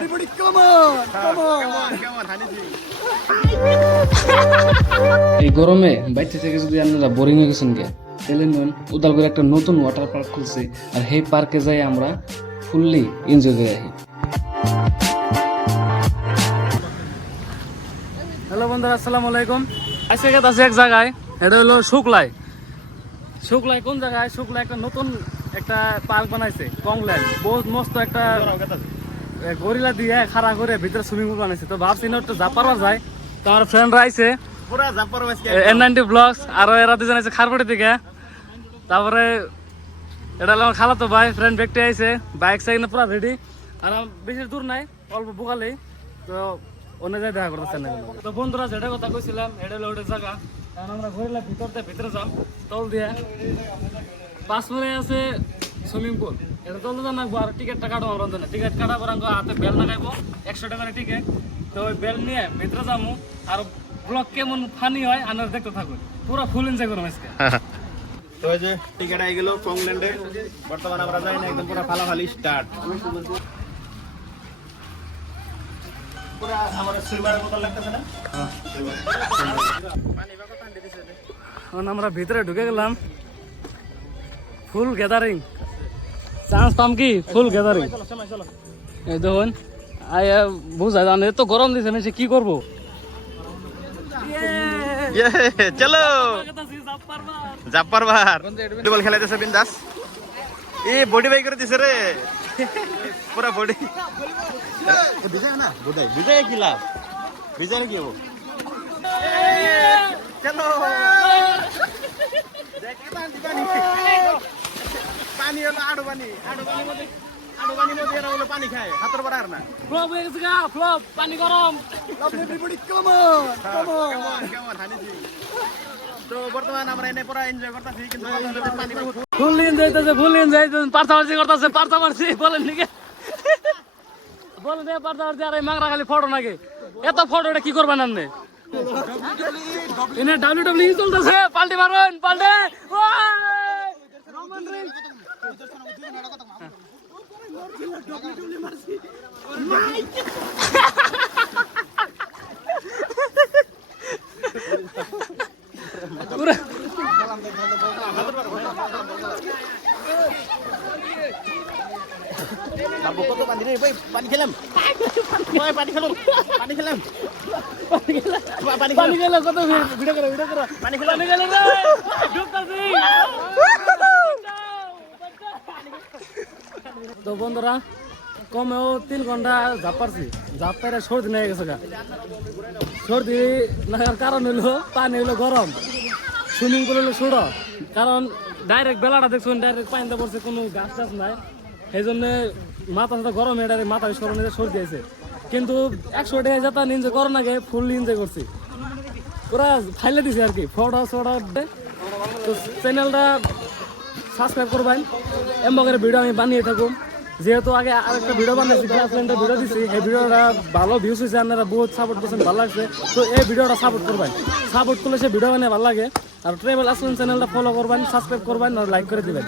Everybody, come on, come on. এই গরমে বাইরে থেকে যদি আপনারা বোরিং হয়ে গেছেন গে তাহলে নুন উদালগুড়ি একটা নতুন ওয়াটার পার্ক খুলছে আর সেই পার্কে যাই আমরা ফুললি এনজয় করে আহি হ্যালো বন্ধুরা আসসালামু আলাইকুম। আজকে আছে এক জায়গায় এটা হলো শুক্লাই। শুক্লাই কোন জায়গায়? শুক্লাই একটা নতুন একটা পার্ক বানাইছে কংল্যান্ড বহুত মস্ত একটা গরিলা দিয়ে খাড়া করে ভিতরে সুইমিং পুল বানাইছে। তো ভাবছি না একটু জাপারও যায়। তো আমার ফ্রেন্ডরা আইছে পুরা জাপার এন নাইনটি ব্লগস আর এরা দুজন আছে খারপটি থেকে তারপরে এটা আমার খালাতো ভাই ফ্রেন্ড ব্যক্তি আইছে। বাইক সাইকেল পুরো রেডি আর বেশি দূর নাই অল্প বুকালেই তো অন্য জায়গায় দেখা করতেছে না তো বন্ধুরা যেটা কথা কইছিলাম এটা হলো ওটা জায়গা। কারণ আমরা ঘুরিলাম ভিতর দিয়ে ভিতরে যাম তল দিয়ে। পাঁচ আছে সুইমিং পুল এটা দিয়ে নাকবো আর টিকিট টাকা আমার না টিকিট কাটা পর আমাকে হাতে বেল লাগাইবো একশো টাকার টিকিট তো ওই বেল নিয়ে ভিতরে যাব আর ব্লগ কেমন ফানি হয় আনার দেখতে থাকুন। পুরো ফুল এনজয় করব আজকে। তো এই যে টিকিট আই গেল কংল্যান্ডে বর্তমান আমরা যাই না একদম পুরো ফালাফালি স্টার্ট পুরা আমার সুইমারের মতো লাগতেছে না? আমরা ভিতরে ঢুকে গেলাম। ফুল গ্যাদারিং চান্স পাম কি? ফুল গ্যাদারিং চলো সময় চলো এই দেখুন আই বুঝা জানে তো গরম দিছে আমি সে কি করব? চলো। জাপার বার ফুটবল খেলাইতেছে বিন্দাস। এ বডি বাই করে দিছে রে। পুরা বডি বিজয় না বুঝাই বিজয় কি লাভ? বিজয় কি হব? চলো। পানি হলো আড়ু পানি আড়ু পানি মধ্যে আড়ু পানি মধ্যে এরা হলো পানি খায় হাতের পর আর না। ফ্লপ হয়ে গেছে গা ফ্লপ পানি গরম। Everybody, come on, come on, come on, হানিজি। তো বর্তমান আমরা এনে পুরা এনজয় করতেছি কিন্তু পানি ফুল এনজয় করতেছে ফুল এনজয় পার্থামার্সি করতেছে পার্থামার্সি বলেন নাকি বলেন রে পার্থামার্সি আর এই মাংরা খালি ফটো নাকি? এত ফটো এটা কি করবেন আপনি? এনে ডাব্লিউ চলতেছে পাল্টি মারুন পাল্টে। রোমান রিন্স। পুরা বাবু কত পানি রে ভাই পানি খেলাম ভাই পানি খেলাম পানি খেলাম পানি পানি গেলে কত ভিডিও করে ভিডিও করে পানি খেলাম পানি গেলে রে ঢুকতাছি তো বন্ধুরা, কমেও তিন ঘণ্টা ঝাপ পারছি। ঝাপ পাইরে সর্দি নিয়ে গেছে গা। সর্দি লাগার কারণ হলো পানি হলো গরম। সুইমিং পুল হলো ছোট কারণ ডাইরেক্ট বেলাটা দেখছেন ডাইরেক্ট পানিতে পড়ছে, কোনো গাছ টাছ নাই। সেই জন্য মাথা সাথে গরম এটা মাথা সরণে সর্দি আছে কিন্তু একশো টাকা যেটা এনজয় করো নাকি ফুল এনজয় করছি। পুরা ফাইলে দিছে আর কি, ফটো ফটো তো চ্যানেলটা সাবস্ক্রাইব করবেন এমন ভিডিও আমি বানিয়ে থাকুম। যেহেতু আগে আরেকটা ভিডিও বানিয়েছি গ্লাসল্যান্ডের ভিডিও দিছি, এই ভিডিওটা ভালো ভিউজ হয়েছে আপনারা বহুত সাপোর্ট করছেন, ভালো লাগছে। তো এই ভিডিওটা সাপোর্ট করবেন। সাপোর্ট করলে সে ভিডিও বানিয়ে ভালো লাগে। আর ট্রেভেল আসলেন চ্যানেলটা ফলো করবেন সাবস্ক্রাইব করবেন, আর লাইক করে দিবেন।